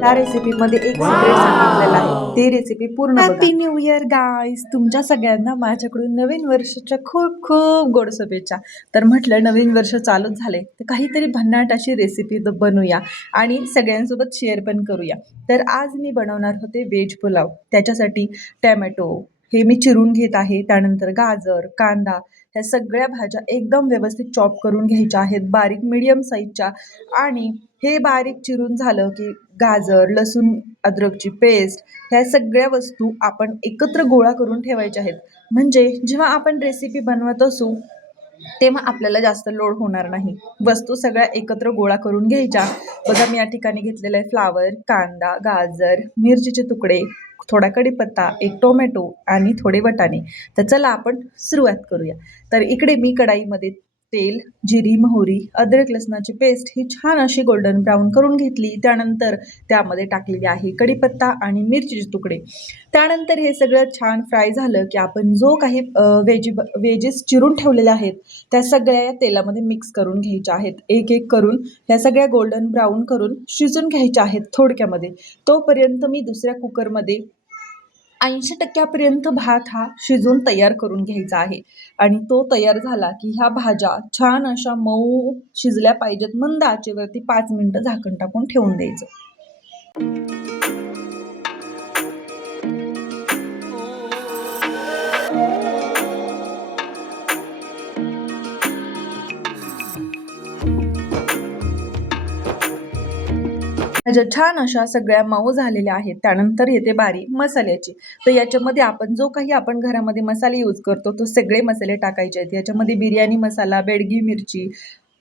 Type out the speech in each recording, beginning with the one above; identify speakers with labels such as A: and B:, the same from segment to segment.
A: त्या रेसिपीमध्ये एक सिक्रेट सांगितलेलं आहे. ती रेसिपी पूर्ण
B: हॅपी न्यू इयर गाईज तुमच्या सगळ्यांना माझ्याकडून नवीन वर्षाच्या खूप खूप गोड शुभेच्छा. तर म्हटलं नवीन वर्ष चालूच झाले तर काहीतरी भन्नाट अशी रेसिपी बनवूया आणि सगळ्यांसोबत शेअर पण करूया. तर आज मी बनवणार होते व्हेज पुलाव त्याच्यासाठी टॅमॅटो. हे मी चिरून घेत आहे. त्यानंतर गाजर कांदा ह्या सगळ्या भाज्या एकदम व्यवस्थित चॉप करून घ्यायच्या आहेत. बारीक मिडियम साईजच्या आणि हे बारीक चिरून झालं की गाजर लसूण अद्रकची पेस्ट ह्या सगळ्या वस्तू आपण एकत्र गोळा करून ठेवायच्या आहेत. म्हणजे जेव्हा आपण रेसिपी बनवत असू तेव्हा आपल्याला जास्त लोड होणार नाही. वस्तू सगळ्या एकत्र गोळा करून घ्यायच्या. बघा मी या ठिकाणी घेतलेलं आहे फ्लावर कांदा गाजर मिरचीचे तुकडे थोडा कढीपत्ता एक टोमॅटो आणि थोडे वटाणे. तर चला आपण सुरुवात करूया. तर इकडे मी कढाईमध्ये तेल जिरी मोहरी अद्रक लसणाची पेस्ट ही छान अशी गोल्डन ब्राऊन करून घेतली. त्यानंतर त्यामध्ये टाकलेली आहे कढीपत्ता आणि मिरचीचे तुकडे. त्यानंतर हे सगळं छान फ्राय झालं की आपण जो काही व्हेजी व्हेजेस चिरून ठेवलेले आहेत त्या सगळ्या या तेलामध्ये मिक्स करून घ्यायच्या आहेत. एक एक करून ह्या सगळ्या गोल्डन ब्राऊन करून शिजून घ्यायच्या आहेत थोडक्यामध्ये. तोपर्यंत मी दुसऱ्या कुकरमध्ये ऐंशी टक्क्यापर्यंत भात हा शिजून तयार करून घ्यायचा आहे. आणि तो तयार झाला की ह्या भाज्या छान अशा मऊ शिजल्या पाहिजेत. मंद आचेवरती पाच मिनटं झाकण टाकून ठेवून द्यायचं. भाज्या छान अशा सगळ्या मऊ झालेल्या आहेत त्यानंतर येते बारी मसाल्याची. तर याच्यामध्ये आपण जो काही आपण घरामध्ये मसाले यूज करतो तो सगळे मसाले टाकायचे आहेत. याच्यामध्ये बिर्याणी मसाला बेडगी मिरची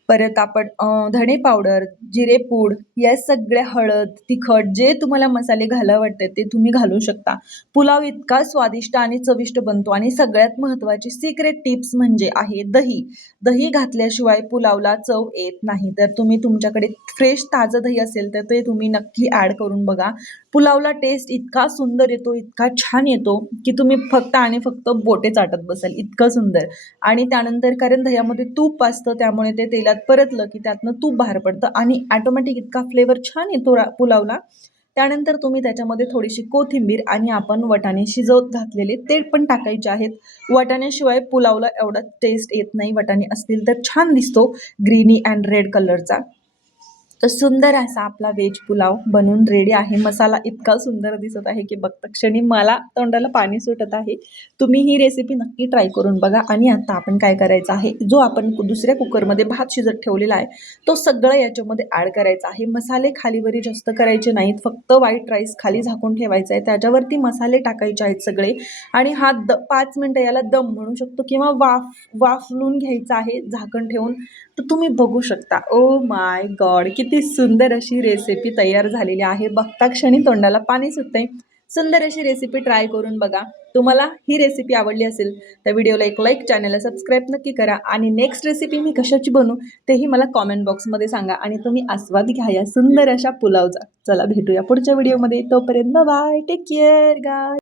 B: परत आपण धणे पावडर जिरेपूड या सगळ्या हळद तिखट जे तुम्हाला मसाले घाला वाटते ते तुम्ही घालू शकता. पुलाव इतका स्वादिष्ट आणि चविष्ट बनतो आणि सगळ्यात महत्त्वाची सिक्रेट टिप्स म्हणजे आहे दही. दही घातल्याशिवाय पुलावला चव येत नाही. तर तुम्ही तुमच्याकडे फ्रेश ताजं दही असेल तर ते तुम्ही नक्की ॲड करून बघा. पुलावला टेस्ट इतका सुंदर येतो इतका छान येतो की तुम्ही फक्त आणि फक्त बोटे चाटत बसाल. इतकं सुंदर. आणि त्यानंतर कारण दह्यामध्ये तूप असतं त्यामुळे ते तेलात परतलं की त्यातनं तूप बाहेर पडतं आणि ॲटोमॅटिक इतका फ्लेवर छान येतो पुलावला. त्यानंतर तुम्ही त्याच्यामध्ये थोडीशी कोथिंबीर आणि आपण वटाणे शिजवत घातलेले ते पण टाकायचे आहेत. वटाण्याशिवाय पुलावला एवढा टेस्ट येत नाही. वटाणे असतील तर छान दिसतो. ग्रीनी अँड रेड कलरचा तर सुंदर असा आपला व्हेज पुलाव बनून रेडी आहे. मसाला इतका सुंदर दिसत आहे की बघता क्षणी मला तोंडाला पाणी सुटत आहे. तुम्ही ही रेसिपी नक्की ट्राय करून बघा. आणि आता आपण काय करायचं आहे? जो आपण कु- दुसऱ्या कुकरमध्ये भात शिजत ठेवलेला आहे तो सगळं याच्यामध्ये ॲड करायचा आहे. मसाले खालीवरी जास्त करायचे नाहीत. फक्त व्हाईट राईस खाली झाकून ठेवायचा आहे. त्याच्यावरती मसाले टाकायचे आहेत सगळे. आणि हा द पाच मिनटं याला दम म्हणू शकतो किंवा वाफ वाफलून घ्यायचा आहे झाकण ठेवून. तर तुम्ही बघू शकता. ओ माय गॉड किती किती सुंदर अशी रेसिपी तयार झालेली आहे. बघता क्षणी तोंडाला पाणी सुटतंय. सुंदर अशी रेसिपी ट्राय करून बघा. तुम्हाला ही रेसिपी आवडली असेल तर व्हिडिओला एक लाईक चॅनलला सबस्क्राईब नक्की करा. आणि नेक्स्ट रेसिपी मी कशाची बनवू तेही मला कॉमेंट बॉक्समध्ये सांगा. आणि तुम्ही आस्वाद घ्या या सुंदर अशा पुलावचा चला भेटूया पुढच्या व्हिडिओमध्ये तोपर्यंत बाय टेक केअर गाय